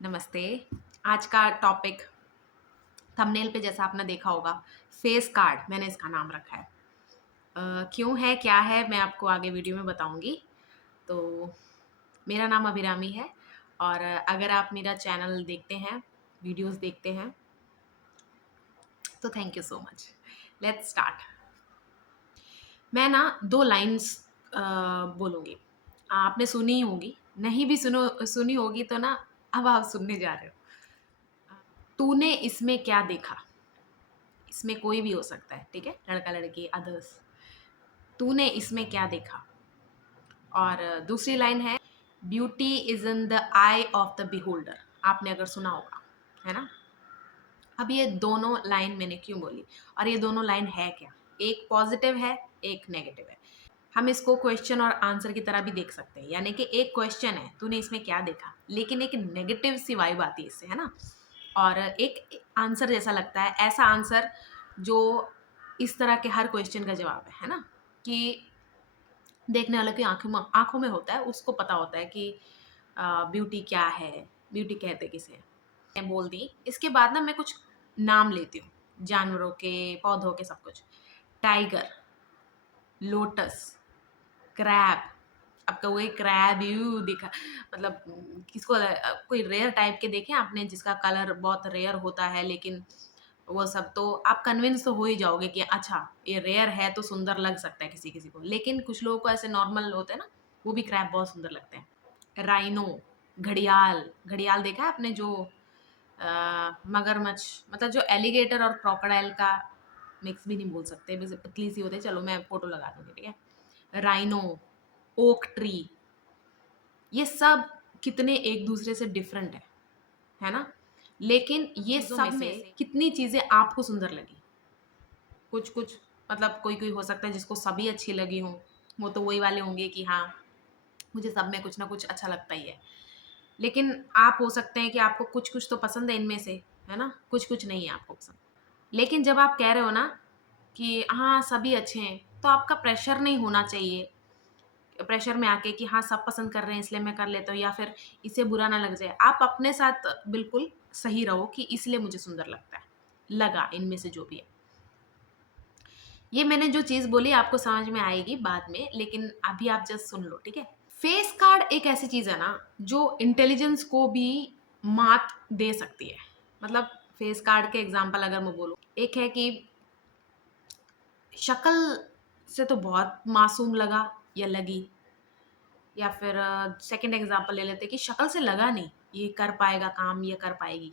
नमस्ते। आज का टॉपिक थंबनेल पे जैसा आपने देखा होगा, फेस कार्ड मैंने इसका नाम रखा है। क्यों है, क्या है, मैं आपको आगे वीडियो में बताऊँगी। तो मेरा नाम अभिरामी है और अगर आप मेरा चैनल देखते हैं, वीडियोज़ देखते हैं, तो thank you so much. Let's start. मैं ना 2 लाइन्स बोलूँगी। आपने सुनी ही होगी, नहीं भी सुनी होगी तो ना अब आप सुनने जा रहे हो। तूने इसमें क्या देखा? इसमें कोई भी हो सकता है, ठीक है? लड़का-लड़की, अदर्स। तूने इसमें क्या देखा? और दूसरी लाइन है, beauty is in the I of the beholder. आपने अगर सुना होगा, है ना? अब ये दोनों लाइन मैंने क्यों बोली और ये दोनों लाइन है क्या? एक पॉजिटिव है, एक नेगेटिव है। हम इसको क्वेश्चन और आंसर की तरह भी देख सकते हैं, यानी कि एक क्वेश्चन है, तूने इसमें क्या देखा? लेकिन एक नेगेटिव सी वाइब आती है इससे, है ना? और एक आंसर जैसा लगता है, ऐसा आंसर जो इस तरह के हर क्वेश्चन का जवाब है ना? कि देखने वालों की आँखों में होता है, उसको पता होता है कि ब्यूटी क्या है, ब्यूटी कहते किसे हैं। मैं बोल दी, इसके बाद ना मैं कुछ नाम लेती हूँ, जानवरों के, पौधों के, सब कुछ। Tiger, lotus, crab. अब कहोगे क्रैब यू दिखा, मतलब किसको कोई रेयर टाइप के देखे आपने जिसका कलर बहुत रेयर होता है, लेकिन वो सब तो आप कन्विंस तो हो ही जाओगे कि अच्छा ये रेयर है तो सुंदर लग सकता है किसी किसी को, लेकिन कुछ लोगों को ऐसे नॉर्मल होते हैं ना, वो भी क्रैब बहुत सुंदर लगते हैं। राइनो, घड़ियाल। घड़ियाल देखा है आपने, जो मगरमच्छ, मतलब जो एलिगेटर और क्रोकोडाइल का मिक्स भी नहीं बोल सकते, बस पतली सी होती है। चलो मैं फोटो लगा दूंगी, ठीक है। राइनो, ओक ट्री, ये सब कितने एक दूसरे से डिफरेंट है ना? लेकिन ये सब में कितनी चीजें आपको सुंदर लगी? कुछ कुछ, मतलब कोई कोई हो सकता है जिसको सभी अच्छी लगी हो, वो तो वही वाले होंगे कि हाँ मुझे सब में कुछ ना कुछ अच्छा लगता ही है। लेकिन आप हो सकते हैं कि आपको कुछ कुछ तो पसंद है इनमें से, है ना? कुछ कुछ नहीं है आपको पसंद। लेकिन जब आप कह रहे हो ना कि हाँ सभी अच्छे हैं, तो आपका प्रेशर नहीं होना चाहिए, प्रेशर में आके कि हाँ सब पसंद कर रहे हैं इसलिए मैं कर लेता हूँ, या फिर इसे बुरा ना लग जाए। आप अपने साथ बिल्कुल सही रहो कि इसलिए मुझे सुंदर लगता है, लगा इनमें से जो भी है। ये मैंने जो चीज़ बोली आपको समझ में आएगी बाद में, लेकिन अभी आप जस्ट सुन लो, ठीक है? फेस कार्ड एक ऐसी चीज़ है ना जो इंटेलिजेंस को भी मात दे सकती है। मतलब फेस कार्ड के एग्जांपल अगर मैं बोलूँ, एक है कि शक्ल से तो बहुत मासूम लगा या लगी, या फिर सेकंड एग्जांपल ले लेते हैं कि शक्ल से लगा नहीं ये कर पाएगा काम, ये कर पाएगी।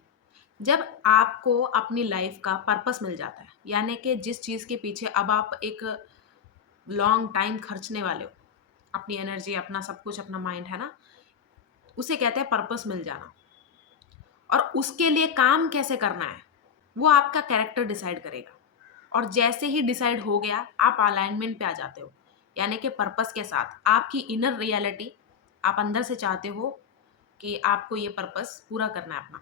जब आपको अपनी लाइफ का पर्पस मिल जाता है, यानी कि जिस चीज़ के पीछे अब आप एक लॉन्ग टाइम खर्चने वाले हो, अपनी एनर्जी, अपना सब कुछ, अपना माइंड, है ना? उसे कहते हैं पर्पस मिल जाना। और उसके लिए काम कैसे करना है, वो आपका कैरेक्टर डिसाइड करेगा। और जैसे ही डिसाइड हो गया, आप अलाइनमेंट पे आ जाते हो, यानी कि पर्पस के साथ आपकी इनर रियलिटी, आप अंदर से चाहते हो कि आपको ये पर्पस पूरा करना है अपना,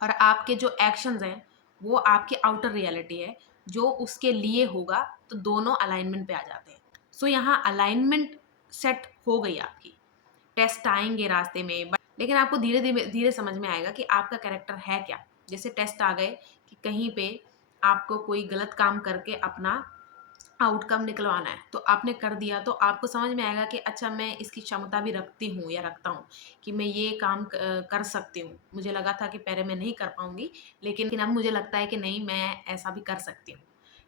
और आपके जो एक्शंस हैं वो आपकी आउटर रियलिटी है जो उसके लिए होगा, तो दोनों अलाइनमेंट पे आ जाते हैं। सो यहाँ अलाइनमेंट सेट हो गई आपकी। टेस्ट आएंगे रास्ते में, बट लेकिन आपको धीरे धीरे धीरे समझ में आएगा कि आपका कैरेक्टर है क्या। जैसे टेस्ट आ गए कि कहीं पे आपको कोई गलत काम करके अपना आउटकम निकलवाना है, तो आपने कर दिया, तो आपको समझ में आएगा कि अच्छा मैं इसकी क्षमता भी रखती हूँ या रखता हूँ कि मैं ये काम कर सकती हूँ। मुझे लगा था कि पहले मैं नहीं कर पाऊंगी, लेकिन अब मुझे लगता है कि नहीं, मैं ऐसा भी कर सकती हूँ,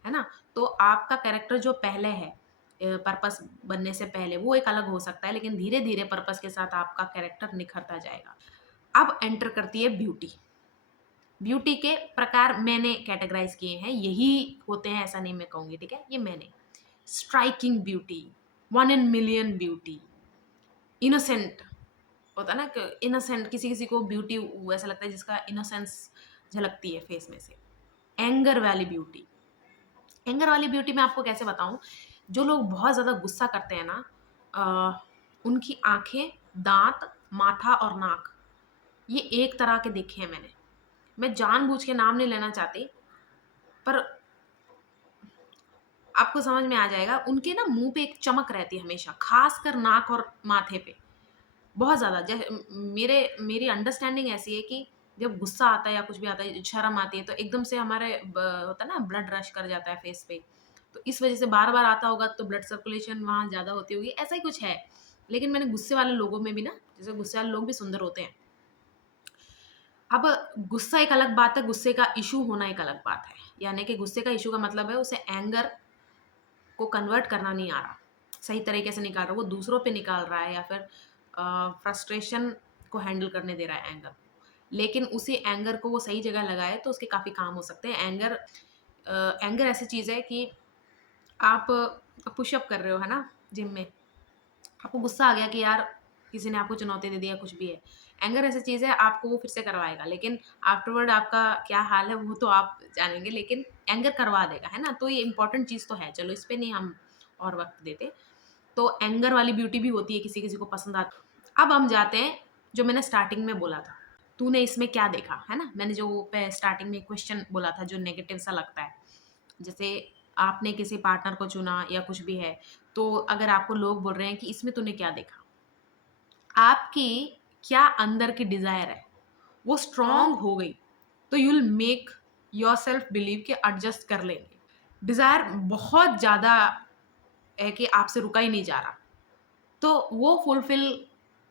है ना? तो आपका कैरेक्टर जो पहले है, पर्पस बनने से पहले, वो एक अलग हो सकता है, लेकिन धीरे धीरे पर्पस के साथ आपका कैरेक्टर निखरता जाएगा। अब एंटर करती है ब्यूटी। ब्यूटी के प्रकार मैंने कैटेगराइज किए हैं, यही होते हैं ऐसा नहीं मैं कहूँगी, ठीक है? ये मैंने striking beauty, one in million beauty, innocent, होता है ना कि इनोसेंट, किसी किसी को ब्यूटी ऐसा लगता है जिसका इनोसेंस झलकती है फेस में से। एंगर वाली ब्यूटी। एंगर वाली ब्यूटी मैं आपको कैसे बताऊं, जो लोग बहुत ज़्यादा गुस्सा करते हैं ना, उनकी आंखें, दांत, माथा और नाक, ये एक तरह के देखे हैं मैंने। मैं जानबूझ के नाम नहीं लेना चाहती, पर आपको समझ में आ जाएगा। उनके ना मुंह पे एक चमक रहती है हमेशा, खासकर नाक और माथे पे। बहुत ज़्यादा मेरी अंडरस्टैंडिंग ऐसी है कि जब गुस्सा आता है या कुछ भी आता है, शर्म आती है, तो एकदम से हमारे होता है ना, ब्लड रश कर जाता है फेस पे। तो इस वजह से बार बार आता होगा तो ब्लड सर्कुलेशन वहाँ ज़्यादा होती होगी, ऐसा ही कुछ है। लेकिन मैंने गुस्से वाले लोगों में भी ना, जैसे गुस्से वाले लोग भी सुंदर होते हैं। अब गुस्सा एक अलग बात है, गुस्से का इशू होना एक अलग बात है। यानी कि गुस्से का इशू का मतलब है उसे एंगर को कन्वर्ट करना नहीं आ रहा, सही तरीके से निकाल रहा, वो दूसरों पे निकाल रहा है, या फिर फ्रस्ट्रेशन को हैंडल करने दे रहा है एंगर। लेकिन उसी एंगर को वो सही जगह लगाए तो उसके काफ़ी काम हो सकते हैं। एंगर ऐसी चीज़ है कि आप पुशअप कर रहे हो, है ना, जिम में, आपको गुस्सा आ गया कि यार किसी ने आपको चुनौती दे दी या कुछ भी है। एंगर ऐसी चीज़ है, आपको वो फिर से करवाएगा, लेकिन आफ्टरवर्ड आपका क्या हाल है वो तो आप जानेंगे, लेकिन एंगर करवा देगा, है ना? तो ये इम्पोर्टेंट चीज़ तो है, चलो इस पे नहीं हम और वक़्त देते। तो एंगर वाली ब्यूटी भी होती है, किसी-किसी को पसंद आता। अब हम जाते हैं जो मैंने स्टार्टिंग में बोला था, तूने इसमें क्या देखा, है ना? मैंने जो पे स्टार्टिंग में क्वेश्चन बोला था जो नेगेटिव सा लगता है। जैसे आपने किसी पार्टनर को चुना या कुछ भी है, तो अगर आपको लोग बोल रहे हैं कि इसमें तूने क्या देखा? आपकी क्या अंदर की डिज़ायर है, वो स्ट्रॉन्ग हो गई, तो you will make yourself believe कि एडजस्ट कर लेंगे। डिज़ायर बहुत ज़्यादा है कि आपसे रुका ही नहीं जा रहा, तो वो फुलफ़िल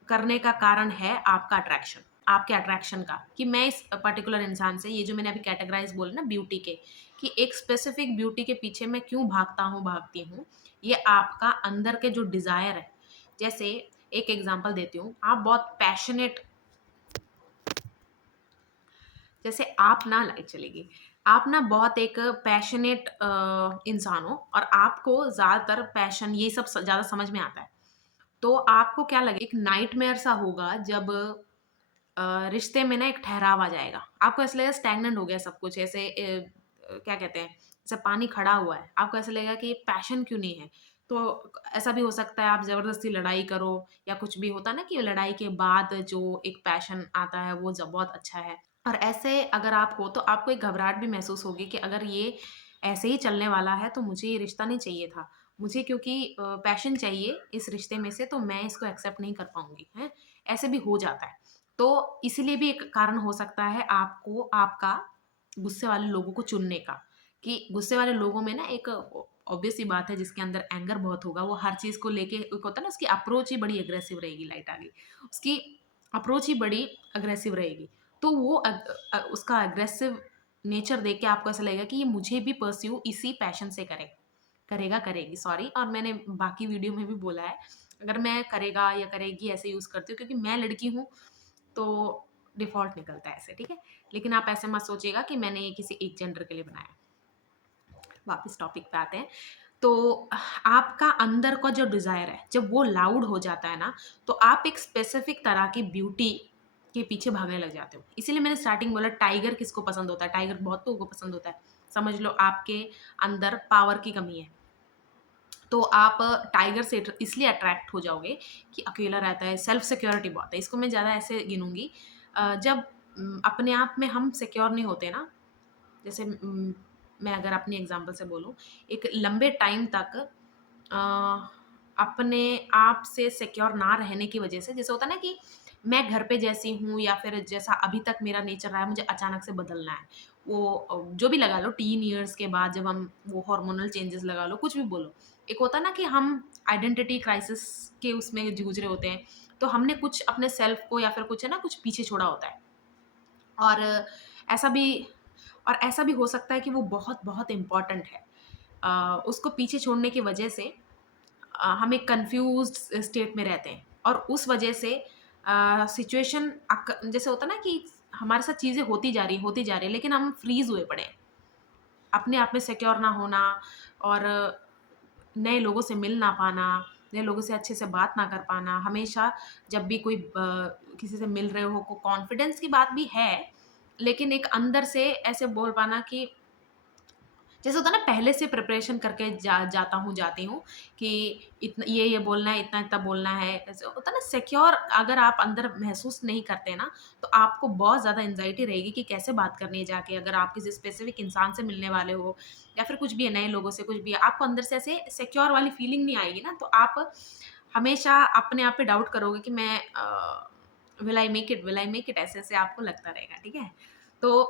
करने का कारण है आपका अट्रैक्शन, आपके अट्रैक्शन का, कि मैं इस पर्टिकुलर इंसान से, ये जो मैंने अभी कैटेगराइज़ बोले ना ब्यूटी के, कि एक स्पेसिफ़िक ब्यूटी के पीछे मैं क्यों भागता हूँ, भागती हूँ, ये आपका अंदर के जो डिज़ायर है। जैसे एक एग्ज़ाम्पल देती हूँ, आप बहुत पैशनेट, जैसे आप ना, लाइट चली गई। आप ना बहुत एक पैशनेट इंसान हो और आपको ज़्यादातर पैशन ये सब ज़्यादा समझ में आता है। तो आपको क्या लगे, एक नाइटमेयर सा होगा जब रिश्ते में ना एक ठहराव आ जाएगा। आपको ऐसा लगेगा स्टैग्नेंट हो गया सब कुछ, ऐसे क्या कहते हैं, जैसे पानी खड़ा हुआ है। आपको ऐसा लगेगा कि पैशन क्यों नहीं है? तो ऐसा भी हो सकता है आप ज़बरदस्ती लड़ाई करो, या कुछ भी होता है ना कि लड़ाई के बाद जो एक पैशन आता है वो बहुत अच्छा है। और ऐसे अगर आप हो तो आपको एक घबराहट भी महसूस होगी कि अगर ये ऐसे ही चलने वाला है तो मुझे ये रिश्ता नहीं चाहिए था। मुझे क्योंकि पैशन चाहिए इस रिश्ते में से, तो मैं इसको एक्सेप्ट नहीं कर पाऊँगी, हैं? ऐसे भी हो जाता है। तो इसीलिए भी एक कारण हो सकता है आपको आपका गुस्से वाले लोगों को चुनने का, कि गुस्से वाले लोगों में ना एक ऑब्वियस सी बात है जिसके अंदर एंगर बहुत होगा, वो हर चीज़ को लेके, एक होता है ना, उसकी अप्रोच ही बड़ी अग्रेसिव रहेगी, लाइट आ गई। उसकी अप्रोच ही बड़ी अग्रेसिव रहेगी। तो वो उसका अग्रेसिव नेचर देख के आपको ऐसा लगेगा कि ये मुझे भी पर्स्यू इसी पैशन से करेगा, करेगी, सॉरी, और मैंने बाकी वीडियो में भी बोला है, अगर मैं करेगा या करेगी ऐसे यूज़ करती हूँ क्योंकि मैं लड़की हूँ, तो डिफ़ॉल्ट निकलता है ऐसे, ठीक है? लेकिन आप ऐसे मत सोचिएगा कि मैंने ये किसी एक जेंडर के लिए बनाया है। वापस टॉपिक पे आते हैं। तो आपका अंदर का जो डिज़ायर है, जब वो लाउड हो जाता है ना, तो आप एक स्पेसिफ़िक तरह की ब्यूटी के पीछे भागने लग जाते हो। इसीलिए मैंने स्टार्टिंग बोला, टाइगर किसको पसंद होता है? टाइगर बहुत लोगों को पसंद होता है। समझ लो आपके अंदर पावर की कमी है। तो आप टाइगर से इसलिए अट्रैक्ट हो जाओगे कि अकेला रहता है, सेल्फ सिक्योरिटी बहुत है। इसको मैं ज़्यादा ऐसे गिनूँगी, जब अपने आप में हम सिक्योर नहीं होते ना, जैसे मैं अगर अपनी एग्ज़ाम्पल से बोलूँ, एक लंबे टाइम तक अ, अपने आप से सिक्योर ना रहने की वज़ह से, जैसे होता है ना कि मैं घर पे जैसी हूँ या फिर जैसा अभी तक मेरा नेचर रहा है, मुझे अचानक से बदलना है। वो जो भी लगा लो, टीन इयर्स के बाद जब हम वो हार्मोनल चेंजेस लगा लो, कुछ भी बोलो। एक होता है ना कि हम आइडेंटिटी क्राइसिस के उसमें जूझ रहे होते हैं, तो हमने कुछ अपने सेल्फ को या फिर कुछ है ना, कुछ पीछे छोड़ा होता है। और ऐसा भी और ऐसा भी हो सकता है कि वो बहुत-बहुत इम्पोर्टेंट है। उसको पीछे छोड़ने की वजह से हम एक कन्फ्यूज़्ड स्टेट में रहते हैं, और उस वजह से सिचुएशन जैसे होता है ना कि हमारे साथ चीज़ें होती जा रही हैं, लेकिन हम फ्रीज़ हुए पड़े हैं। अपने आप में सिक्योर ना होना, और नए लोगों से मिल ना पाना, नए लोगों से अच्छे से बात ना कर पाना, हमेशा जब भी कोई किसी से मिल रहे हो, को कॉन्फिडेंस की बात भी है, लेकिन एक अंदर से ऐसे बोल पाना कि जैसे होता है ना, पहले से प्रिपरेशन करके जाती हूँ कि इतना ये बोलना है, इतना-इतना बोलना है। ऐसे होता है ना, सिक्योर अगर आप अंदर महसूस नहीं करते ना, तो आपको बहुत ज़्यादा एंग्ज़ायटी रहेगी कि कैसे बात करनी है जाके, अगर आप किसी स्पेसिफ़िक इंसान से मिलने वाले हो या फिर कुछ भी है, नए लोगों से कुछ भी है, आपको अंदर से ऐसे सिक्योर वाली फीलिंग नहीं आएगी ना, तो आप हमेशा अपने आप पे डाउट करोगे कि मैं विल आई मेक इट, ऐसे-ऐसे आपको लगता रहेगा, ठीक है? तो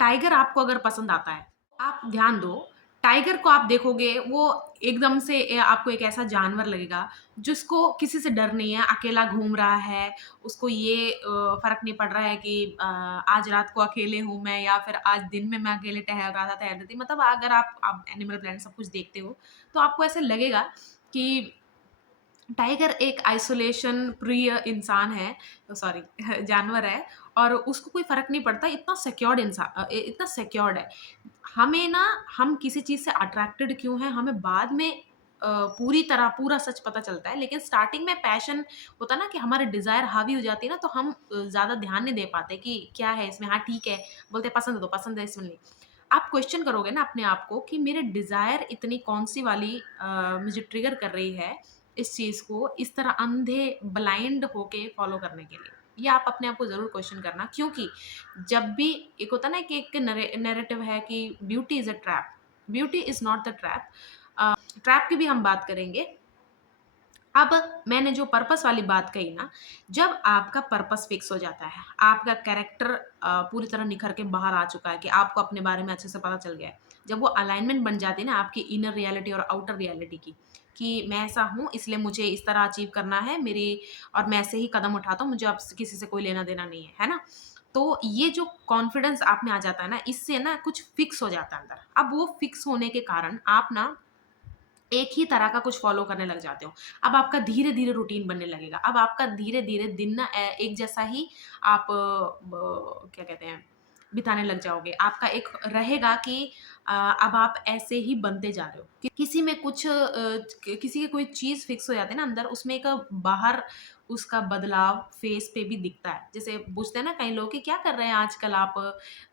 टाइगर आपको अगर पसंद आता है, आप ध्यान दो, टाइगर को आप देखोगे वो एकदम से आपको एक ऐसा जानवर लगेगा जिसको किसी से डर नहीं है, अकेला घूम रहा है, उसको ये फ़र्क नहीं पड़ रहा है कि आज रात को अकेले हूँ मैं या फिर आज दिन में मैं अकेले टहल रहा था, टहल रही थी। मतलब अगर आप एनिमल प्लैनेट सब कुछ देखते हो, तो आपको ऐसा लगेगा कि टाइगर एक आइसोलेशन प्रिय इंसान है, सॉरी जानवर है, और उसको कोई फ़र्क नहीं पड़ता, इतना सिक्योर्ड इतना सिक्योर्ड है। हमें ना, हम किसी चीज़ से अट्रैक्टेड क्यों हैं, हमें बाद में पूरी तरह पूरा सच पता चलता है, लेकिन स्टार्टिंग में पैशन होता है ना कि हमारे डिज़ायर हावी हो जाती है ना, तो हम ज़्यादा ध्यान नहीं दे पाते कि क्या है इसमें, हाँ ठीक है, बोलते हैं पसंद है तो पसंद है, इसमें नहीं। आप क्वेश्चन करोगे ना अपने आप को कि मेरे डिज़ायर इतनी कौन-सी वाली मुझे ट्रिगर कर रही है इस चीज़ को इस तरह अंधे ब्लाइंड होके फॉलो करने के लिए। ये आप अपने आप को ज़रूर क्वेश्चन करना, क्योंकि जब भी एक होता है ना कि एक नैरेटिव है कि beauty is a trap, beauty is not the trap. Trap की भी हम बात करेंगे। अब मैंने जो पर्पस वाली बात कही ना, जब आपका पर्पस फिक्स हो जाता है, आपका कैरेक्टर पूरी तरह निखर के बाहर आ चुका है कि आपको अपने बारे में अच्छे से पता चल गया है। जब वो अलाइनमेंट बन जाती है ना आपकी इनर रियलिटी और आउटर रियलिटी की, कि मैं ऐसा हूँ इसलिए मुझे इस तरह अचीव करना है मेरी, और मैं ऐसे ही कदम उठाता हूँ, मुझे अब किसी से कोई लेना-देना नहीं है, है ना? तो ये जो कॉन्फिडेंस आप में आ जाता है ना, इससे ना कुछ फिक्स हो जाता है अंदर। अब वो फिक्स होने के कारण आप ना एक ही तरह का कुछ फ़ॉलो करने लग जाते हो। अब आपका धीरे-धीरे रूटीन बनने लगेगा। अब आपका धीरे-धीरे दिन ना एक जैसा ही आप ब क्या कहते हैं, बिताने लग जाओगे। आपका एक रहेगा कि अब आप ऐसे ही बनते जा रहे हो। किसी में कुछ किसी की कोई चीज़ फिक्स हो जाती है ना अंदर, उसमें एक बाहर उसका बदलाव फ़ेस पे भी दिखता है। जैसे पूछते हैं ना कई लोग कि क्या कर रहे हैं आजकल आप?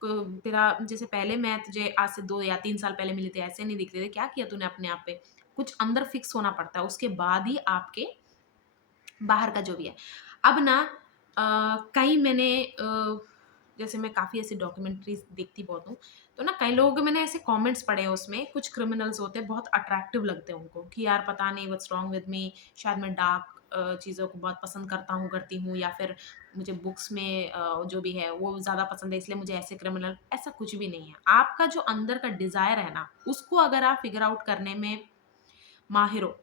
तेरा जैसे पहले मैं तुझे आज से 2 या 3 साल पहले मिली थी, ऐसे नहीं दिखते थे। क्या किया तूने अपने आप पे? कुछ अंदर फिक्स होना पड़ता है, उसके बाद ही आपके बाहर का जो भी है। अब ना कई मैंने जैसे मैं काफ़ी ऐसी डॉक्यूमेंट्रीज़ देखती बहुत हूँ, तो ना कई लोगों के मैंने ऐसे कमेंट्स पढ़े हैं उसमें, कुछ क्रिमिनल्स होते हैं, बहुत अट्रैक्टिव लगते हैं उनको कि यार पता नहीं व्हाट्स रॉन्ग विद मी, शायद मैं डार्क चीज़ों को बहुत पसंद करता हूँ, करती हूँ, या फिर मुझे बुक्स में जो भी है वो ज़्यादा पसंद है इसलिए मुझे ऐसे क्रिमिनल, ऐसा कुछ भी नहीं है। आपका जो अंदर का डिज़ायर है ना, उसको अगर आप फिगर आउट करने में माहिर हो,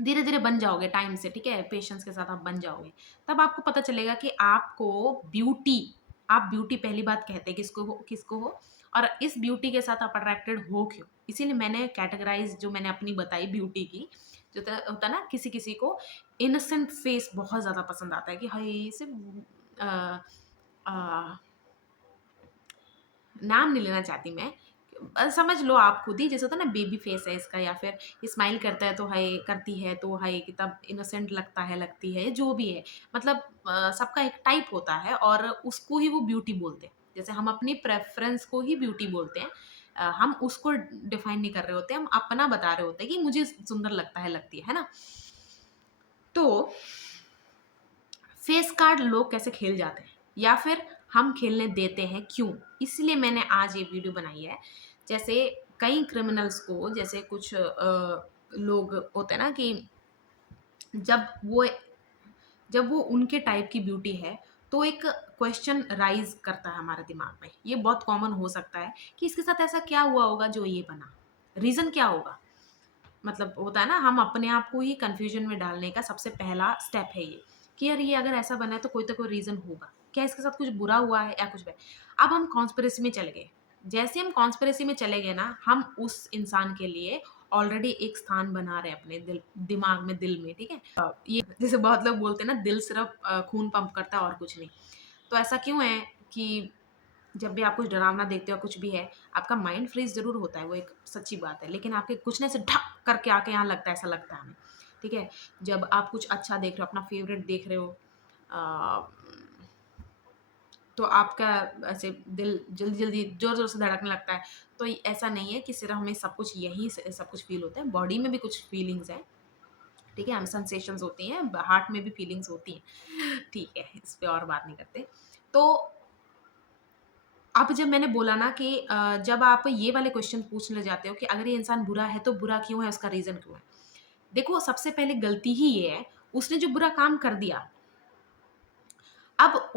धीरे-धीरे बन जाओगे टाइम से, ठीक है? पेशेंस के साथ आप बन जाओगे। तब आपको पता चलेगा कि आपको ब्यूटी, आप ब्यूटी पहली बात कहते किसको हो और इस ब्यूटी के साथ आप अट्रैक्टेड हो क्यों? इसीलिए मैंने कैटेगराइज़ जो मैंने अपनी बताई ब्यूटी की, जो होता है ना किसी-किसी को इनोसेंट फेस बहुत ज़्यादा पसंद आता है कि हाय सिर्फ़ अ नाम नहीं लेना चाहती मैं। समझ लो आप खुद ही, जैसे होता है ना बेबी फेस है इसका, या फिर स्माइल करता है तो हाय, करती है तो हाय, कितना इनोसेंट लगता है, लगती है, जो भी है। मतलब सबका एक टाइप होता है और उसको ही वो ब्यूटी बोलते हैं। जैसे हम अपनी प्रेफ़रेंस को ही ब्यूटी बोलते हैं। हम उसको डिफ़ाइन नहीं कर रहे होते, हम अपना बता रहे होते हैं कि मुझे सुंदर लगता है, लगती है ना? तो फेस कार्ड लोग कैसे खेल जाते हैं या फिर हम खेलने देते हैं क्यों? इसलिए मैंने आज ये वीडियो बनाई है। जैसे कई क्रिमिनल्स को, जैसे कुछ लोग होते हैं ना कि जब वो जब वो उनके टाइप की ब्यूटी है, तो एक क्वेश्चन राइज़ करता है हमारे दिमाग में। ये बहुत कॉमन हो सकता है कि इसके साथ ऐसा क्या हुआ होगा जो ये बना? रीज़न क्या होगा? मतलब होता है ना, हम अपने आप को ही कन्फ्यूजन में डालने का सबसे पहला स्टेप है ये, कि यार ये अगर ऐसा बना है तो कोई रीज़न होगा। क्या इसके साथ कुछ बुरा हुआ है या कुछ भी? अब हम कॉन्स्पिरेसी में चले गए। जैसे हम कॉन्स्पिरेसी में चले गए ना, हम उस इंसान के लिए ऑलरेडी एक स्थान बना रहे हैं अपने दिमाग में, दिल में, ठीक है? ये जैसे बहुत लोग बोलते हैं ना, दिल सिर्फ़ खून पंप करता है और कुछ नहीं। तो ऐसा क्यों है कि जब भी आप कुछ डरावना देखते हो, कुछ भी है, आपका माइंड फ्रीज़ ज़रूर होता है, वो एक सच्ची बात है। लेकिन आपके कुछ ना ऐसे ढक करके आके यहाँ लगता है, ऐसा लगता है हमें, ठीक है? जब आप कुछ अच्छा देख रहे हो, अपना फ़ेवरेट देख रहे हो, अ, तो आपका ऐसे दिल जल्दी-जल्दी, ज़ोर-ज़ोर से धड़कने लगता है। तो ऐसा नहीं है कि सिर्फ़ हमें सब कुछ यहीं से सब कुछ फ़ील होता है, बॉडी में भी कुछ फीलिंग्स हैं, ठीक है? हमें सेंसेशंस होती हैं, हार्ट में भी फीलिंग्स होती हैं, ठीक है? इस पे और बात नहीं करते। तो अब जब मैंने बोला ना कि जब आप ये वाले क्वेश्चन पूछने जाते हो कि अगर ये इंसान बुरा है तो बुरा क्यों है, उसका रीज़न क्यों है? देखो सबसे पहले गलती ही ये है, उसने जो बुरा काम कर दिया, अब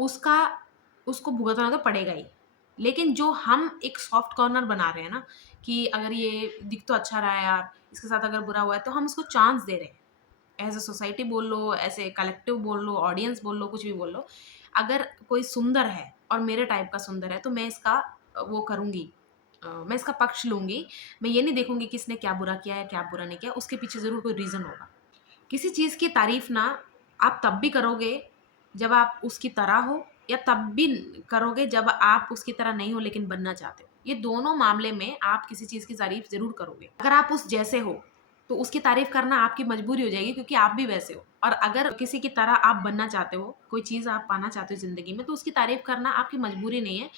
उसको भुगतना तो पड़ेगा ही। लेकिन जो हम एक सॉफ्ट कॉर्नर बना रहे हैं ना, कि अगर ये दिख तो अच्छा रहा है यार, इसके साथ अगर बुरा हुआ है तो हम उसको चांस दे रहे हैं। एज़ अ सोसाइटी बोल लो, ऐसे कलेक्टिव बोल लो, ऑडियंस बोल लो, कुछ भी बोल लो। अगर कोई सुंदर है और मेरे टाइप का सुंदर है तो मैं इसका वो करूँगी, मैं इसका पक्ष लूँगी। मैं ये नहीं देखूँगी कि इसने क्या बुरा किया है, क्या बुरा नहीं किया, उसके पीछे ज़रूर कोई रीज़न होगा। किसी चीज़ की तारीफ़ ना आप तब भी करोगे जब आप उसकी तरह हो, या तब भी करोगे जब आप उसकी तरह नहीं हो लेकिन बनना चाहते हो। ये दोनों मामले में आप किसी चीज़ की तारीफ़ ज़रूर करोगे। अगर आप उस जैसे हो, तो उसकी तारीफ़ करना आपकी मजबूरी हो जाएगी क्योंकि आप भी वैसे हो। और अगर किसी की तरह आप बनना चाहते हो, कोई चीज़ आप पाना चाहते हो ज़िंदगी में, तो उसकी तारीफ़ करना आपकी मजबूरी नहीं है।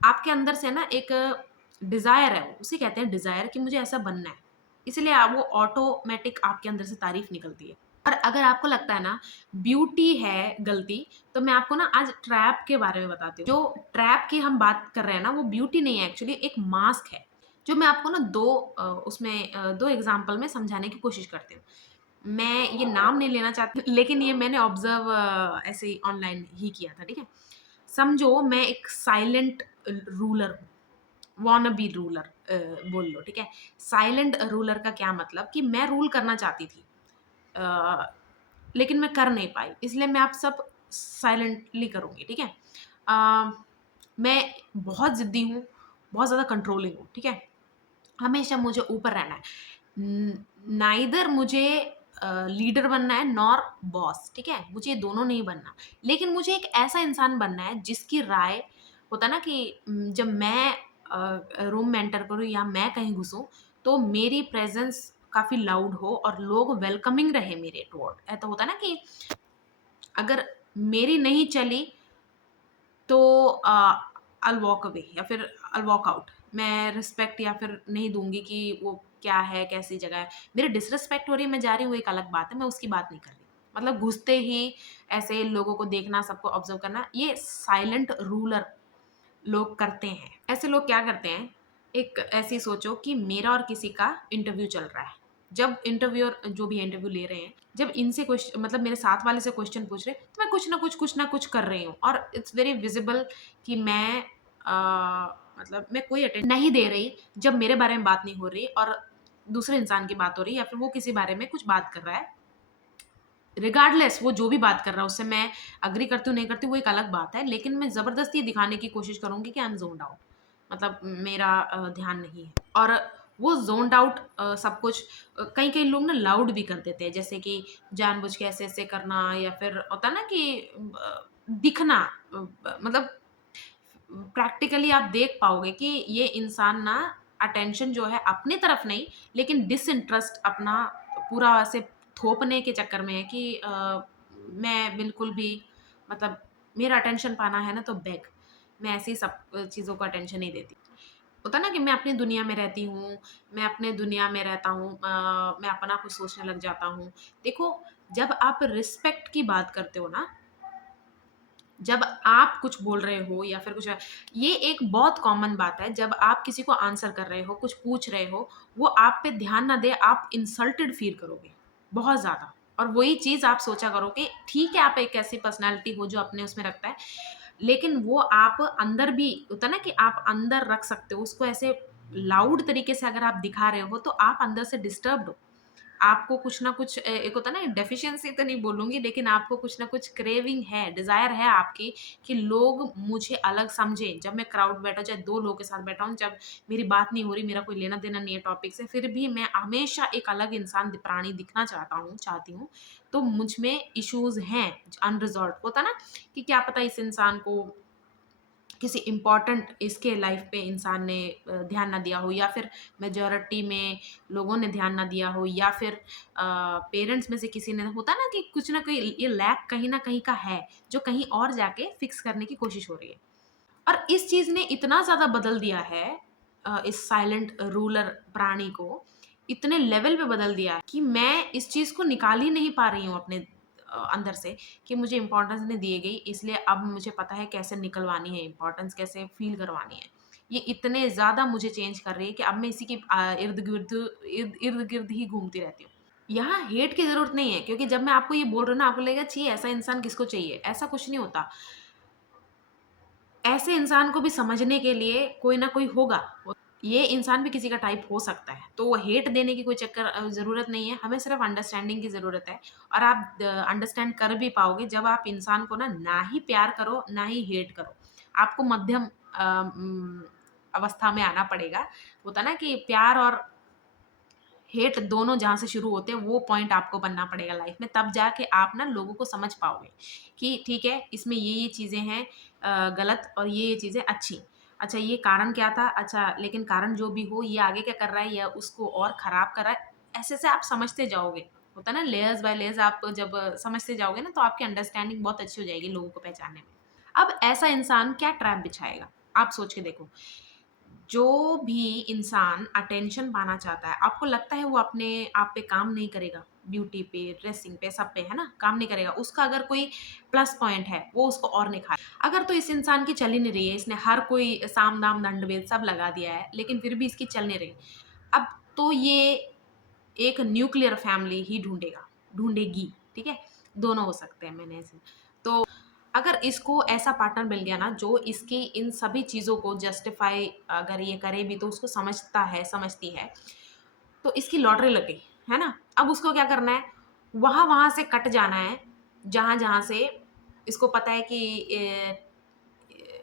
आपके अंदर से ना एक डिज़ायर है, उसे कहते हैं डिज़ायर, कि मुझे ऐसा बनना है। इसलिए वो ऑटोमेटिक आपके अंदर से तारीफ़ निकलती है। और अगर आपको लगता है ना ब्यूटी है गलती, तो मैं आपको ना आज ट्रैप के बारे में बताती हूँ। जो ट्रैप की हम बात कर रहे हैं ना, वो ब्यूटी नहीं है, एक्चुअली एक मास्क है। जो मैं आपको ना 2 एग्ज़ाम्पल में समझाने की कोशिश करती हूँ। मैं ये नाम नहीं लेना चाहती, लेकिन ये मैंने ऑब्ज़र्व ऐसे ही ऑनलाइन ही किया था, ठीक है? समझो मैं एक साइलेंट रूलर हूँ, वॉनाबी रूलर बोल लो, ठीक है? साइलेंट रूलर का क्या मतलब, कि मैं रूल करना चाहती थी, अ, लेकिन मैं कर नहीं पाई, इसलिए मैं आप सब साइलेंटली करूँगी, ठीक है? अ, मैं बहुत ज़िद्दी हूँ, बहुत ज़्यादा कंट्रोलिंग हूँ, ठीक है? हमेशा मुझे ऊपर रहना है। नाइदर मुझे लीडर बनना है नॉर बॉस, ठीक है? मुझे ये दोनों नहीं बनना। लेकिन मुझे एक ऐसा इंसान बनना है जिसकी राय, होता है ना कि जब मैं रूम में एंटर करूँ या मैं कहीं घुसूँ, तो मेरी प्रेज़ेंस काफ़ी लाउड हो और लोग वेलकमिंग रहे मेरे टुवर्ड। ऐसा होता है ना कि अगर मेरी नहीं चली तो आई विल वॉक अवे, या फिर आई विल वॉक आउट। मैं रिस्पेक्ट या फिर नहीं दूँगी कि वो क्या है, कैसी जगह है। मेरी डिसरिस्पेक्ट हो रही है, मैं जा रही हूँ, वो एक अलग बात है, मैं उसकी बात नहीं कर रही। मतलब घुसते ही ऐसे लोगों को देखना, सबको ऑब्ज़र्व करना, ये साइलेंट रूलर लोग करते हैं। ऐसे लोग क्या करते हैं, एक ऐसी सोचो कि मेरा और किसी का इंटरव्यू चल रहा है। जब इंटरव्यूअर जो भी इंटरव्यू ले रहे हैं, जब इनसे मतलब मेरे साथ वाले से क्वेश्चन पूछ रहे हैं, तो मैं कुछ ना कुछ कर रही हूँ और इट्स वेरी विज़िबल कि मैं मतलब मैं कोई अटेंड नहीं दे रही जब मेरे बारे में बात नहीं हो रही और दूसरे इंसान की बात हो रही है, या फिर वो किसी बारे में कुछ बात कर रहा है। रिगार्डलेस वो जो भी बात कर रहा है उससे मैं एग्री करती हूँ, नहीं करती हूँ, वो एक अलग बात है। लेकिन मैं ज़बरदस्ती ये दिखाने की कोशिश करूँगी कि आई एम ज़ोन्ड आउट, मतलब मेरा ध्यान नहीं है। और वो ज़ोन्ड आउट सब कुछ कई-कई लोग ना लाउड भी कर देते हैं, जैसे कि जानबूझ के ऐसे-ऐसे करना, या फिर होता है ना कि दिखना, मतलब प्रैक्टिकली आप देख पाओगे कि ये इंसान ना अटेंशन जो है अपनी तरफ नहीं, लेकिन डिसइंटरेस्ट अपना पूरा ऐसे थोपने के चक्कर में है कि मैं बिल्कुल भी, मतलब मेरा अटेंशन पाना है ना तो बेग, मैं ऐसी सब चीज़ों को अटेंशन नहीं देती। होता है ना कि मैं अपनी दुनिया में रहती हूँ, मैं अपने दुनिया में रहता हूँ, मैं अपना कुछ सोचने लग जाता हूँ। देखो, जब आप रिस्पेक्ट की बात करते हो ना, जब आप कुछ बोल रहे हो या फिर कुछ, ये एक बहुत कॉमन बात है, जब आप किसी को आंसर कर रहे हो, कुछ पूछ रहे हो, वो आप पे ध्यान ना दे, आप इंसल्टेड फ़ील करोगे, बहुत ज़्यादा। और वही चीज़ आप सोचा करो कि ठीक है, आप एक ऐसी पर्सनैलिटी हो जो अपने उसमें रखता है, लेकिन वो आप अंदर भी होता है ना कि आप अंदर रख सकते हो, उसको ऐसे लाउड तरीके से अगर आप दिखा रहे हो, तो आप अंदर से डिस्टर्ब्ड हो। आपको कुछ ना कुछ एक होता है ना, डेफिशिएंसी तो नहीं बोलूँगी, लेकिन आपको कुछ ना कुछ क्रेविंग है, डिज़ायर है आपकी कि लोग मुझे अलग समझें। जब मैं क्राउड में बैठा हूँ, चाहे 2 लोगों के साथ बैठा हूँ, जब मेरी बात नहीं हो रही, मेरा कोई लेना-देना नहीं है टॉपिक से, फिर भी मैं हमेशा एक अलग इंसान प्राणी दिखना चाहती हूँ। तो मुझ में इश्यूज़ हैं, अनरिज़ॉल्व्ड होता है ना, कि क्या पता इस इंसान को किसी इम्पोर्टेंट इसके लाइफ पे इंसान ने ध्यान ना दिया हो, या फिर मेजॉरिटी में लोगों ने ध्यान ना दिया हो, या फिर पेरेंट्स में से किसी ने, होता ना कि कुछ ना कोई ये लैक कहीं ना कहीं का है, जो कहीं और जाके फिक्स करने की कोशिश हो रही है। और इस चीज ने इतना ज्यादा बदल दिया है, इस साइलेंट रूलर प्राणी को इतने लेवल पे बदल दिया है कि मैं इस चीज को निकाल ही नहीं पा रही हूँ अपने अंदर से, कि मुझे इम्पोर्टेंस नहीं दी गई, इसलिए अब मुझे पता है कैसे निकलवानी है इम्पोर्टेंस, कैसे फील करवानी है। ये इतने ज़्यादा मुझे चेंज कर रही है कि अब मैं इसी के इर्द गिर्द ही घूमती रहती हूँ। यहाँ हेट की ज़रूरत नहीं है, क्योंकि जब मैं आपको ये बोल रही हूँ ना, आपको लगेगा छी ऐसा इंसान किसको चाहिए? ऐसा कुछ नहीं होता। ऐसे इंसान को भी समझने के लिए कोई ना कोई होगा। ये इंसान भी किसी का टाइप हो सकता है। तो वो हेट देने की कोई ज़रूरत नहीं है, हमें सिर्फ़ अंडरस्टैंडिंग की ज़रूरत है। और आप अंडरस्टैंड कर भी पाओगे जब आप इंसान को ना ही प्यार करो, ना ही हेट करो। आपको मध्यम अवस्था में आना पड़ेगा। होता है ना कि प्यार और हेट दोनों जहाँ से शुरू होते हैं, वो पॉइंट आपको बनना पड़ेगा लाइफ में, तब जाके आप ना लोगों को समझ पाओगे कि ठीक है, इसमें ये चीज़ें हैं गलत, और ये चीज़ें अच्छी। अच्छा, ये कारण क्या था? अच्छा, लेकिन कारण जो भी हो, ये आगे क्या कर रहा है या उसको और खराब कर रहा है, ऐसे आप समझते जाओगे। होता है ना, लेयर्स बाय लेयर्स आप जब समझते जाओगे ना, तो आपकी अंडरस्टैंडिंग बहुत अच्छी हो जाएगी लोगों को पहचानने में। अब ऐसा इंसान क्या ट्रैप बिछाएगा? आप सोच के देखो। जो भी इंसान अटेंशन पाना चाहता है, आपको लगता है वो अपने आप पे काम नहीं करेगा? ब्यूटी पे, ड्रेसिंग पे, सब पे, है ना? काम नहीं करेगा। उसका अगर कोई प्लस पॉइंट है, वो उसको और निखारे। अगर तो इस इंसान की चल ही नहीं रही है, इसने हर कोई साम, दाम, दंड, भेद सब लगा दिया है, लेकिन फिर भी इसकी चल नहीं रही। अब तो ये एक न्यूक्लियर फैमिली ही ढूँढेगी, ठीक है? दोनों हो सकते हैं, मैंने ऐसे तो अगर इसको ऐसा पार्टनर मिल गया ना, जो इसकी इन सभी चीज़ों को जस्टिफ़ाई अगर ये करे भी, तो उसको समझता है, समझती है, तो इसकी लॉटरी लग गई, है ना? अब उसको क्या करना है? वहाँ-वहाँ से कट जाना है, जहाँ-जहाँ से इसको पता है कि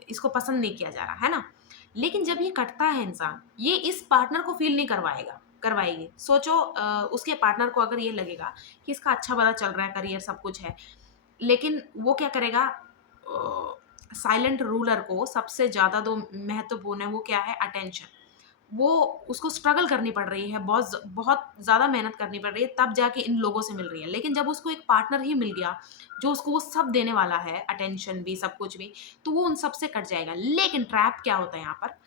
इसको पसंद नहीं किया जा रहा, है ना? लेकिन जब ये कटता है इंसान, ये इस पार्टनर को फ़ील नहीं करवाएगी। सोचो उसके पार्टनर को अगर ये लगेगा कि इसका अच्छा-भला चल रहा है, करियर सब कुछ है, लेकिन वो क्या करेगा? साइलेंट रूलर को सबसे ज़्यादा जो महत्वपूर्ण है, वो क्या है? अटेंशन। वो उसको स्ट्रगल करनी पड़ रही है, बहुत ज़्यादा मेहनत करनी पड़ रही है, तब जाके इन लोगों से मिल रही है। लेकिन जब उसको एक पार्टनर ही मिल गया, जो उसको वो सब देने वाला है, अटेंशन भी, सब कुछ भी, तो वो उन सब से कट जाएगा। लेकिन ट्रैप क्या होता है यहाँ पर?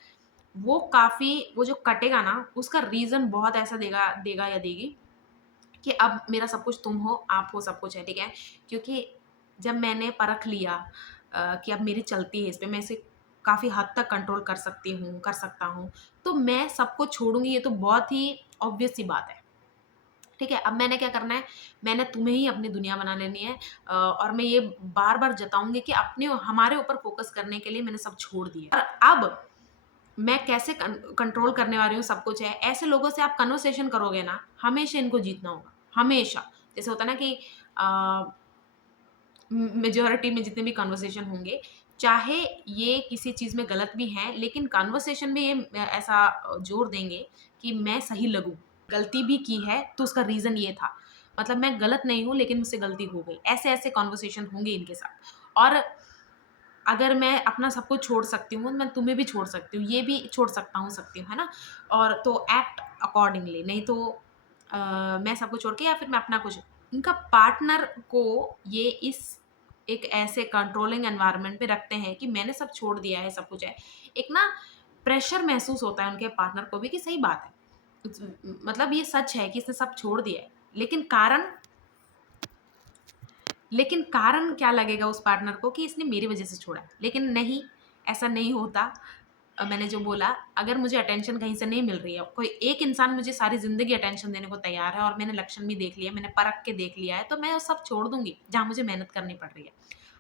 वो जो कटेगा ना, उसका रीज़न बहुत ऐसा देगा देगा या देगी कि अब मेरा सब कुछ तुम हो, आप हो, सब कुछ है, ठीक है? क्योंकि जब मैंने परख लिया कि अब मेरी चलती है इस पे, मैं इसे काफ़ी हद तक कंट्रोल कर सकता हूँ, तो मैं सबको छोड़ूँगी, ये तो बहुत ही ऑब्वियस सी बात है। ठीक है? अब मैंने क्या करना है, मैंने तुम्हें ही अपनी दुनिया बना लेनी है और मैं ये बार-बार जताऊँगी कि हमारे ऊपर फ़ोकस करने के लिए मैंने सब छोड़ दिया। और अब मैं कैसे कंट्रोल करने वाली हूँ, सब कुछ है। ऐसे लोगों से आप कन्वर्सेशन करोगे ना, हमेशा इनको जीतना होगा, हमेशा। जैसे होता है ना कि अ, मेजॉरिटी में जितने भी कन्वर्सेशन होंगे, चाहे ये किसी चीज़ में गलत भी हैं, लेकिन कन्वर्सेशन में ये ऐसा जोर देंगे कि मैं सही लगूँ। गलती भी की है, तो उसका रीज़न ये था। मतलब मैं गलत नहीं हूँ, लेकिन मुझसे गलती हो गई। ऐसे-ऐसे कन्वर्सेशन होंगे इनके साथ। और अगर मैं अपना सब कुछ छोड़ सकती हूँ, मैं तुम्हें भी छोड़ सकती हूँ, ये भी छोड़ सकती हूँ, है ना? और तो एक्ट अकॉर्डिंगली, नहीं तो मैं सब कुछ छोड़ के या फिर मैं अपना कुछ उनका पार्टनर को ये इस एक ऐसे कंट्रोलिंग एनवायरनमेंट पे रखते हैं कि मैंने सब छोड़ दिया है, सब कुछ है। एक ना प्रेशर महसूस होता है उनके पार्टनर को भी कि सही बात है। मतलब ये सच है कि इसने सब छोड़ दिया है, लेकिन कारण क्या लगेगा उस पार्टनर को कि इसने मेरी वजह से छोड़ा। लेकिन नहीं, ऐसा नहीं होता। मैंने जो बोला, अगर मुझे अटेंशन कहीं से नहीं मिल रही है, कोई एक इंसान मुझे सारी ज़िंदगी अटेंशन देने को तैयार है और मैंने लक्षण भी देख लिया है, मैंने परख के देख लिया है, तो मैं वो सब छोड़ दूँगी, जहाँ मुझे मेहनत करनी पड़ रही है।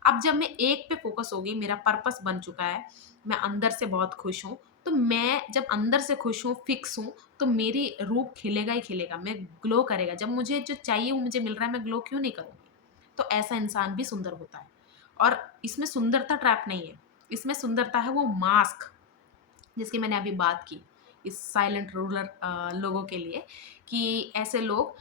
अब जब मैं एक पे फ़ोकस होगी, मेरा पर्पस बन चुका है, मैं अंदर से बहुत खुश हूँ, तो मैं जब अंदर से खुश हूँ, फिक्स हूँ, तो मेरी रूप खिलेगा ही खिलेगा, मैं ग्लो करेगा। जब मुझे जो चाहिए वो मुझे मिल रहा है, मैं ग्लो क्यों नहीं करूँगी? तो ऐसा इंसान भी सुंदर होता है। और इसमें सुंदरता ट्रैप नहीं है, इसमें सुंदरता है वो मास्क, जिसकी मैंने अभी बात की, इस साइलेंट रूलर लोगों के लिए, कि ऐसे लोग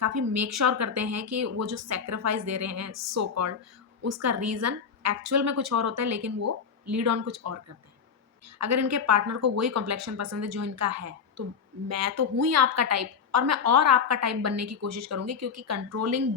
काफ़ी मेक श्योर करते हैं कि वो जो सैक्रिफाइस दे रहे हैं सो कॉल्ड, उसका रीज़न एक्चुअल में कुछ और होता है, लेकिन वो लीड ऑन कुछ और करते हैं। अगर इनके पार्टनर को वही कॉम्प्लेक्शन पसंद है जो इनका है, तो मैं तो हूँ ही आपका टाइप, और मैं और आपका टाइप बनने की कोशिश करूँगी, क्योंकि कंट्रोलिंग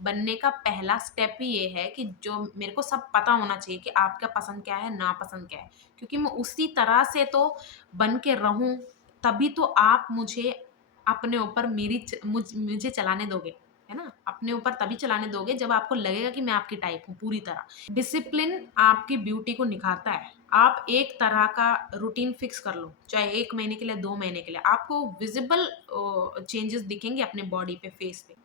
बनने का पहला स्टेप ही ये है कि जो मेरे को सब पता होना चाहिए कि आपका पसंद क्या है, नापसंद क्या है। क्योंकि मैं उसी तरह से तो बन के रहूँ, तभी तो आप मुझे अपने ऊपर मुझे चलाने दोगे, है ना? अपने ऊपर तभी चलाने दोगे जब आपको लगेगा कि मैं आपकी टाइप हूँ पूरी तरह। डिसिप्लिन आपकी ब्यूटी को निखारता है। आप एक तरह का रूटीन फिक्स कर लो, चाहे 1 महीने के लिए, 2 महीने के लिए, आपको विजिबल चेंजेस दिखेंगे अपने बॉडी पे, फेस पे।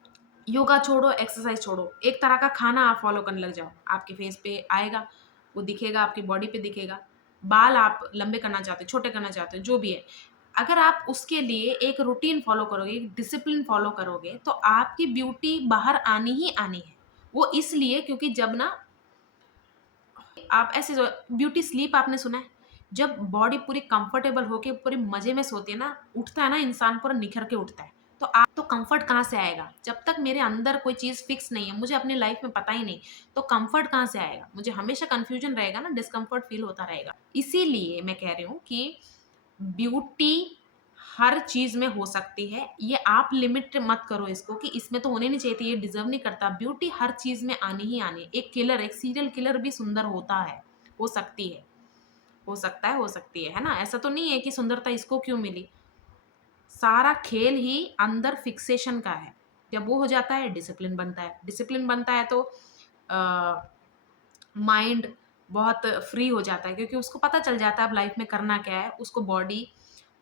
योगा छोड़ो, एक्सरसाइज छोड़ो, एक तरह का खाना आप फॉलो करने लग जाओ, आपके फेस पे आएगा, वो दिखेगा, आपकी बॉडी पे दिखेगा। बाल आप लंबे करना चाहते हो, छोटे करना चाहते हो, जो भी है, अगर आप उसके लिए एक रूटीन फॉलो करोगे, एक डिसिप्लिन फॉलो करोगे, तो आपकी ब्यूटी बाहर आनी ही आनी है। वो इसलिए क्योंकि जब ना आप ऐसे ब्यूटी स्लीप आपने सुना है? जब बॉडी पूरी कंफर्टेबल होके पूरे मजे में सोती है ना, उठता है ना इंसान, पूरा निखर के उठता है। तो आप तो कंफर्ट कहाँ से आएगा? जब तक मेरे अंदर कोई चीज़ फिक्स नहीं है, मुझे अपनी लाइफ में पता ही नहीं, तो कंफर्ट कहाँ से आएगा? मुझे हमेशा कन्फ्यूजन रहेगा ना, डिस्कम्फर्ट फील होता रहेगा। इसीलिए मैं कह रही हूँ कि ब्यूटी हर चीज़ में हो सकती है। ये आप लिमिट मत करो इसको कि इसमें तो होनी नहीं चाहिए थी, ये डिज़र्व नहीं करता। ब्यूटी हर चीज़ में आनी ही आनी है। एक किलर, एक सीरियल किलर भी सुंदर होता है, हो सकती है, हो सकता है, हो सकती है ना? ऐसा तो नहीं है कि सुंदरता इसको क्यों मिली? सारा खेल ही अंदर फिक्सेशन का है। जब वो हो जाता है, डिसिप्लिन बनता है। डिसिप्लिन बनता है तो माइंड बहुत फ्री हो जाता है, क्योंकि उसको पता चल जाता है अब लाइफ में करना क्या है। उसको बॉडी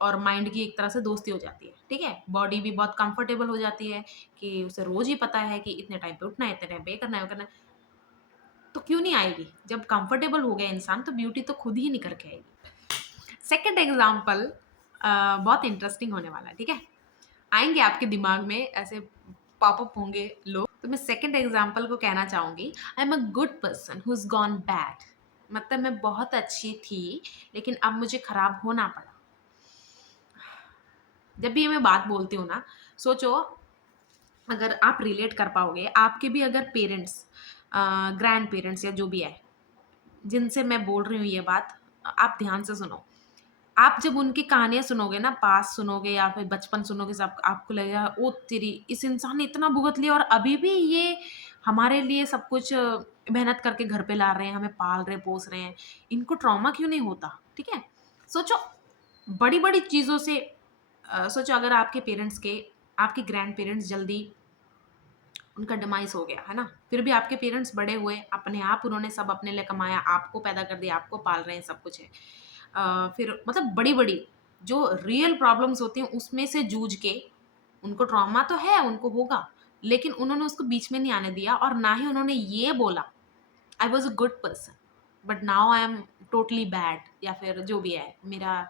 और माइंड की एक तरह से दोस्ती हो जाती है, ठीक है? बॉडी भी बहुत कंफर्टेबल हो जाती है कि उसे रोज़ ही पता है कि इतने टाइम पे उठना है, इतने टाइम पे ये करना है, वो करना है। तो क्यों नहीं आएगी? जब कंफर्टेबल हो गया इंसान, तो ब्यूटी तो खुद ही निखर के आएगी। सेकंड एग्ज़ाम्पल बहुत इंटरेस्टिंग होने वाला है, ठीक है? आएँगे आपके दिमाग में ऐसे पॉपअप होंगे लोग। तो मैं सेकंड एग्ज़ाम्पल को कहना चाहूँगी, I am a good person who is gone bad. मतलब मैं बहुत अच्छी थी, लेकिन अब मुझे खराब होना पड़ा। जब भी ये मैं बात बोलती हूँ ना, सोचो अगर आप रिलेट कर पाओगे, आपके भी अगर पेरेंट्स ग्रैंड पेरेंट्स या जो भी है, जिनसे मैं बोल रही हूँ ये बात, आप ध्यान से सुनो। आप जब उनकी कहानियाँ सुनोगे ना, पास्ट सुनोगे या फिर बचपन सुनोगे, सब आपको लगेगा ओ तेरी, इस इंसान ने इतना भुगत लिया और अभी भी ये हमारे लिए सब कुछ मेहनत करके घर पे ला रहे हैं, हमें पाल रहे, पोस रहे हैं। इनको ट्रॉमा क्यों नहीं होता? ठीक है? सोचो बड़ी-बड़ी चीज़ों से सोचो अगर आपके पेरेंट्स के आपके ग्रैंड पेरेंट्स जल्दी उनका डिमाइस हो गया, है ना? फिर भी आपके पेरेंट्स बड़े हुए, अपने आप उन्होंने सब अपने लिए कमाया, आपको पैदा कर दिया, आपको पाल रहे हैं, सब कुछ है। फिर मतलब बड़ी-बड़ी जो रियल प्रॉब्लम्स होती हैं, उसमें से जूझ के उनको ट्रॉमा तो है, उनको होगा, लेकिन उन्होंने उसको बीच में नहीं आने दिया और ना ही उन्होंने ये बोला, I was a good person, but now I am totally bad, या फिर जो भी है, मेरा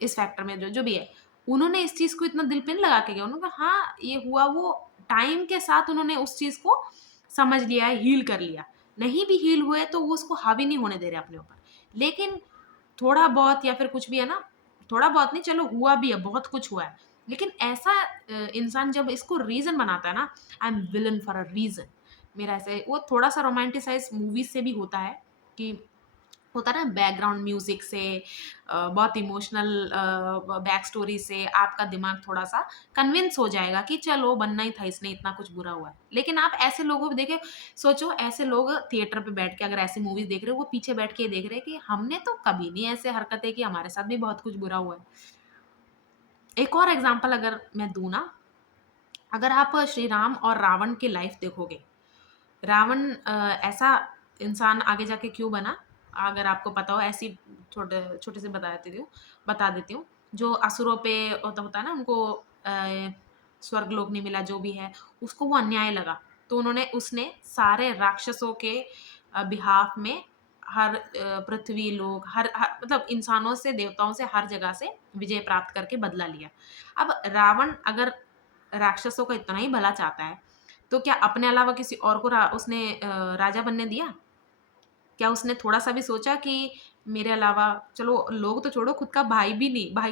इस फैक्टर में जो जो भी है, उन्होंने इस चीज़ को इतना दिल पे नहीं लगा के गए। उन्होंने कहा हाँ, ये हुआ, वो टाइम के साथ उन्होंने उस चीज़ को समझ लिया है, हील कर लिया। नहीं भी हील हुए तो वो उसको हावी नहीं होने दे रहे अपने ऊपर। लेकिन थोड़ा बहुत या फिर कुछ भी है ना, थोड़ा बहुत नहीं, चलो हुआ भी है, बहुत कुछ हुआ है। लेकिन ऐसा इंसान जब इसको रीज़न बनाता है ना, I am villain for a reason. मेरा ऐसे वो थोड़ा-सा रोमांटिसाइज़ मूवीज़ से भी होता है कि होता है ना बैकग्राउंड म्यूजिक से, बहुत इमोशनल बैक स्टोरी से आपका दिमाग थोड़ा-सा कन्विंस हो जाएगा कि चलो बनना ही था, इसने इतना कुछ बुरा हुआ है। लेकिन आप ऐसे लोगों को देखें, सोचो ऐसे लोग थिएटर पे बैठ के अगर ऐसी मूवीज़ देख रहे हो, वो पीछे बैठ के ये देख रहे हैं कि हमने तो कभी नहीं ऐसे हरकतें की, हमारे साथ भी बहुत कुछ बुरा हुआ है। एक और एग्ज़ाम्पल अगर मैं दूँ ना, अगर आप श्री राम और रावण की लाइफ़ देखोगे, रावण ऐसा इंसान आगे जाके क्यों बना? अगर आपको पता हो, ऐसी छोटे छोटे से बता देती हूँ। जो असुरों पे होता होता है ना, उनको स्वर्गलोक नहीं मिला, जो भी है, उसको वो अन्याय लगा। तो उसने सारे राक्षसों के बिहाफ़ में हर पृथ्वी लोक, हर मतलब इंसानों से, देवताओं से, हर जगह से विजय प्राप्त करके बदला लिया। अब रावण अगर राक्षसों का इतना ही भला चाहता है, तो क्या अपने अलावा किसी और को उसने राजा बनने दिया? क्या उसने थोड़ा-सा भी सोचा कि मेरे अलावा, चलो लोग तो छोड़ो, खुद का भाई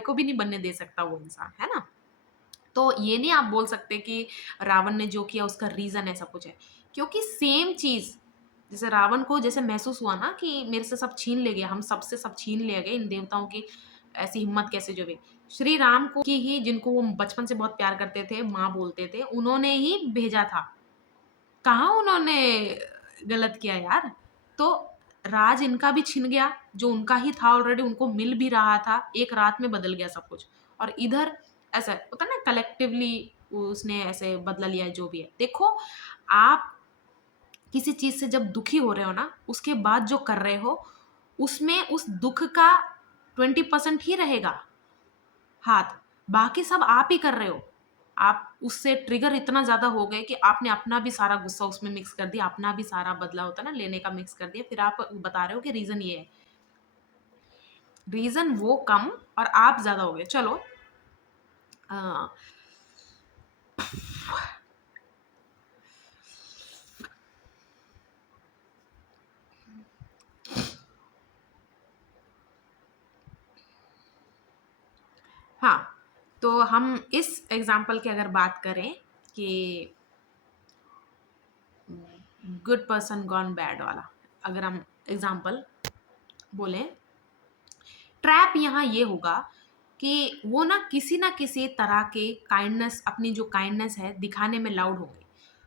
को भी नहीं बनने दे सकता वो इंसान, है ना? तो ये नहीं आप बोल सकते कि रावण ने जो किया उसका रीज़न ऐसा कुछ है। क्योंकि सेम चीज़ जैसे रावण को जैसे महसूस हुआ ना कि मेरे से सब छीन ले गया, हम सबसे सब छीन ले गए, इन देवताओं की ऐसी हिम्मत कैसे, जो भी। श्री राम को की ही, जिनको वो बचपन से बहुत प्यार करते थे, माँ बोलते थे, उन्होंने ही भेजा था। कहाँ उन्होंने गलत किया यार? तो राज इनका भी छिन गया, जो उनका ही था ऑलरेडी, उनको मिल भी रहा था, एक रात में बदल गया सब कुछ। और इधर ऐसा होता है ना, कलेक्टिवली उसने ऐसे बदला लिया है, जो भी है। देखो, आप किसी चीज़ से जब दुखी हो रहे हो ना, उसके बाद जो कर रहे हो, उसमें उस दुख का 20% ही रहेगा हाथ, बाकी सब आप ही कर रहे हो। आप उससे ट्रिगर इतना ज्यादा हो गए कि आपने अपना भी सारा गुस्सा उसमें मिक्स कर दिया, अपना भी सारा बदला होता है ना लेने का मिक्स कर दिया, फिर आप बता रहे हो कि रीजन ये है। रीजन वो कम और आप ज्यादा हो गए। चलो आ, हाँ, तो हम इस एग्जाम्पल की अगर बात करें कि गुड पर्सन गॉन बैड वाला, अगर हम एग्जाम्पल बोले, ट्रैप यहाँ ये होगा कि वो ना किसी तरह के काइंडनेस, अपनी जो काइंडनेस है दिखाने में लाउड होंगे।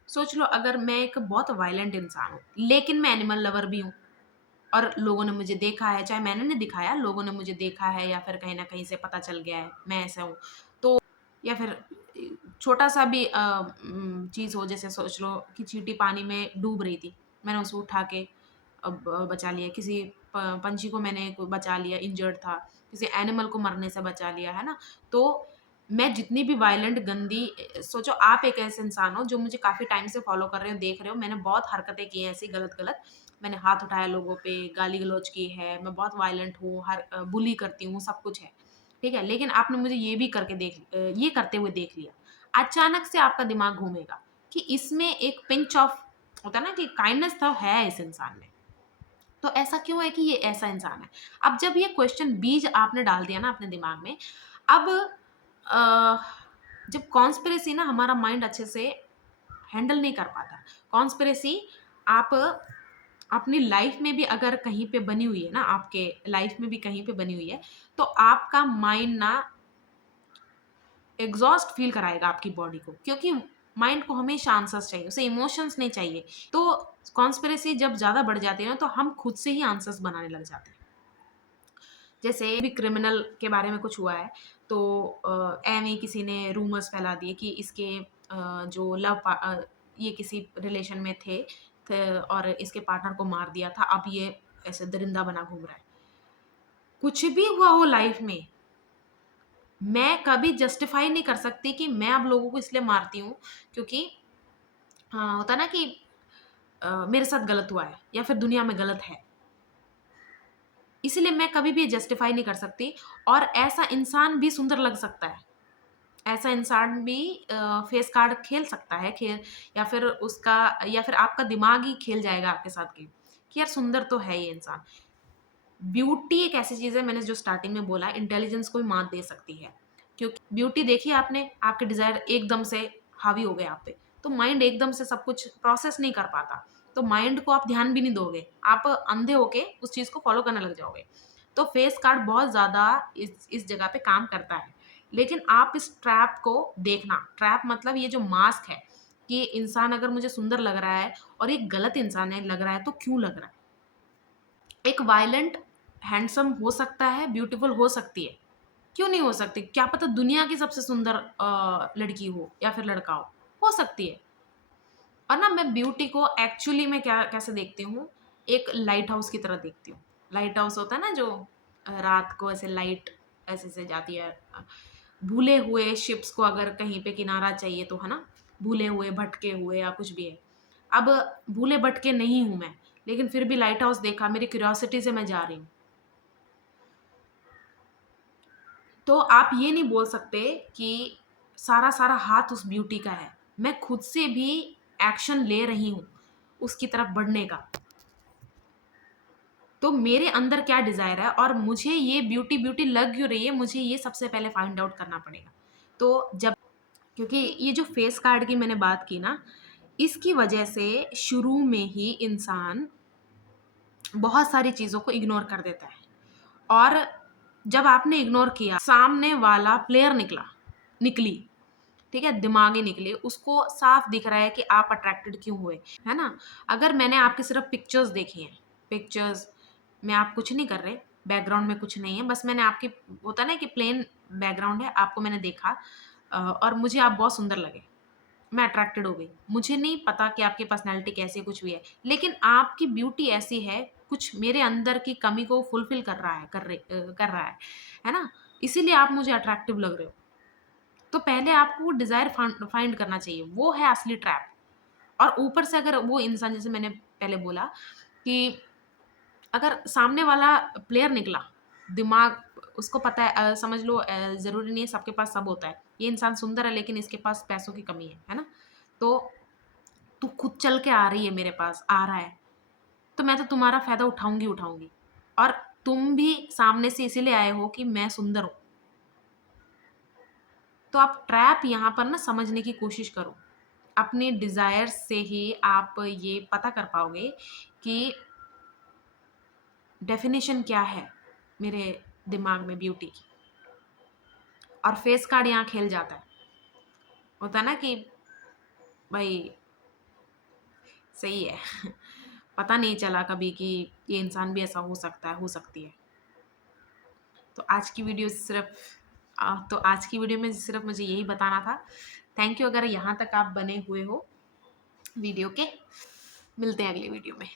सोच लो, अगर मैं एक बहुत वायलेंट इंसान हूँ लेकिन मैं एनिमल लवर भी हूँ और लोगों ने मुझे देखा है, चाहे मैंने नहीं दिखाया, लोगों ने मुझे देखा है या फिर कहीं ना कहीं से पता चल गया है मैं ऐसा हूँ, तो या फिर छोटा सा भी चीज़ हो, जैसे सोच लो कि चींटी पानी में डूब रही थी, मैंने उसे उठा के बचा लिया, किसी पंछी को मैंने बचा लिया, इंजर्ड था, किसी एनिमल को मरने से बचा लिया, है ना। तो मैं जितनी भी वायलेंट गंदी, सोचो आप एक ऐसे इंसान हो जो मुझे काफ़ी टाइम से फॉलो कर रहे हो, देख रहे हो, मैंने बहुत हरकतें की हैं ऐसी गलत गलत, मैंने हाथ उठाया लोगों पे, गाली गलौज की है, मैं बहुत वायलेंट हूँ, हर बुली करती हूँ, सब कुछ है, ठीक है। लेकिन आपने मुझे ये भी करके ये करते हुए देख लिया। अचानक से आपका दिमाग घूमेगा कि इसमें एक पिंच ऑफ होता है ना कि काइंडनेस तो है इस इंसान में, तो ऐसा क्यों है कि ये ऐसा इंसान है। अब जब ये क्वेश्चन बीज आपने डाल दिया ना अपने दिमाग में, अब अ, जब कॉन्स्पिरेसी ना हमारा माइंड अच्छे से हैंडल नहीं कर पाता, कॉन्स्पिरेसी आप अपनी लाइफ में भी अगर कहीं पे बनी हुई है ना, आपके लाइफ में भी कहीं पे बनी हुई है, तो आपका माइंड ना एग्जॉस्ट फील कराएगा आपकी बॉडी को, क्योंकि माइंड को हमेशा आंसर्स चाहिए, उसे इमोशंस नहीं चाहिए। तो कॉन्स्पिरेसी जब ज़्यादा बढ़ जाती है ना, तो हम खुद से ही आंसर्स बनाने लग जाते हैं। जैसे भी क्रिमिनल के बारे में कुछ हुआ है, तो एवं किसी ने रूमर्स फैला दिए कि इसके जो ये किसी रिलेशन में थे और इसके पार्टनर को मार दिया था, अब ये ऐसे दरिंदा बना घूम रहा है। कुछ भी हुआ हो लाइफ में, मैं कभी जस्टिफाई नहीं कर सकती कि मैं अब लोगों को इसलिए मारती हूँ क्योंकि होता ना कि मेरे साथ गलत हुआ है या फिर दुनिया में गलत है, इसीलिए मैं कभी भी जस्टिफाई नहीं कर सकती। और ऐसा इंसान भी सुंदर लग सकता है, ऐसा इंसान भी फेस कार्ड खेल सकता है, खेल, या फिर उसका, या फिर आपका दिमाग ही खेल जाएगा आपके साथ गेम कि यार सुंदर तो है ये इंसान। ब्यूटी एक ऐसी चीज है, मैंने जो स्टार्टिंग में बोला, इंटेलिजेंस को भी मात दे सकती है, क्योंकि ब्यूटी देखी आपने, आपके डिजायर एकदम से हावी हो गए आप पे, तो माइंड एकदम से सब कुछ प्रोसेस नहीं कर पाता, तो माइंड को आप ध्यान भी नहीं दोगे, आप अंधे होके उस चीज को फॉलो करने लग जाओगे। तो फेस कार्ड बहुत ज्यादा इस जगह पे काम करता है। लेकिन आप इस ट्रैप को देखना, ट्रैप मतलब ये जो मास्क है कि इंसान अगर मुझे सुंदर लग रहा है और एक गलत इंसान है लग रहा है, तो क्यों लग रहा है। एक वायलेंट हैंडसम हो सकता है, ब्यूटीफुल हो सकती है, क्यों नहीं हो सकती, क्या पता दुनिया की सबसे सुंदर लड़की हो या फिर लड़का हो सकती है। और ना मैं ब्यूटी को एक्चुअली मैं क्या कैसे देखती हूँ, एक लाइट हाउस की तरह देखती हूँ। लाइट हाउस होता है ना जो रात को ऐसे लाइट ऐसे से जाती है, भूले हुए शिप्स को अगर कहीं पे किनारा चाहिए तो, है ना, भूले हुए भटके हुए या कुछ भी है। अब भूले भटके नहीं हूं मैं, लेकिन फिर भी लाइट हाउस देखा, मेरी क्यूरियोसिटी से मैं जा रही हूँ। तो आप ये नहीं बोल सकते कि सारा सारा हाथ उस ब्यूटी का है, मैं खुद से भी एक्शन ले रही हूँ उसकी तरफ बढ़ने का। तो मेरे अंदर क्या डिजायर है और मुझे ये ब्यूटी ब्यूटी लग क्यों रही है, मुझे ये सबसे पहले फाइंड आउट करना पड़ेगा। तो जब, क्योंकि ये जो फेस कार्ड की मैंने बात की ना, इसकी वजह से शुरू में ही इंसान बहुत सारी चीजों को इग्नोर कर देता है, और जब आपने इग्नोर किया, सामने वाला प्लेयर निकली, ठीक है, दिमागी निकली, उसको साफ दिख रहा है कि आप अट्रैक्टेड क्यों हुए, है ना। अगर मैंने आपकी सिर्फ पिक्चर्स देखी हैं, पिक्चर्स में आप कुछ नहीं कर रहे, बैकग्राउंड में कुछ नहीं है, बस मैंने आपकी, होता ना कि प्लेन बैकग्राउंड है, आपको मैंने देखा और मुझे आप बहुत सुंदर लगे, मैं अट्रैक्टेड हो गई। मुझे नहीं पता कि आपकी पर्सनैलिटी कैसी कुछ भी है, लेकिन आपकी ब्यूटी ऐसी है, कुछ मेरे अंदर की कमी को फुलफिल कर रहा है ना? इसीलिए आप मुझे अट्रैक्टिव लग रहे हो। तो पहले आपको वो डिज़ायर फाइंड करना चाहिए, वो है असली ट्रैप। और ऊपर से अगर वो इंसान, जैसे मैंने पहले बोला कि अगर सामने वाला प्लेयर निकला, दिमाग उसको पता है, समझ लो ज़रूरी नहीं है सबके पास सब होता है। ये इंसान सुंदर है लेकिन इसके पास पैसों की कमी है ना? तो तू खुद चल के आ रही है मेरे पास, आ रहा है, तो मैं तो तुम्हारा फ़ायदा उठाऊँगी, उठाऊँगी। और तुम भी सामने से इसीलिए आए हो कि मैं सुंदर हूँ। तो आप ट्रैप यहाँ पर ना समझने की कोशिश करो। अपने डिज़ायर्स से ही आप ये पता कर पाओगे कि डेफ़िनेशन क्या है मेरे दिमाग में ब्यूटी की। और फेस कार्ड यहाँ खेल जाता है। होता है ना कि भाई सही है पता नहीं चला कभी कि ये इंसान भी ऐसा हो सकता है, हो सकती है। तो आज की वीडियो में सिर्फ मुझे यही बताना था। थैंक यू अगर यहाँ तक आप बने हुए हो वीडियो के। मिलते हैं अगली वीडियो में।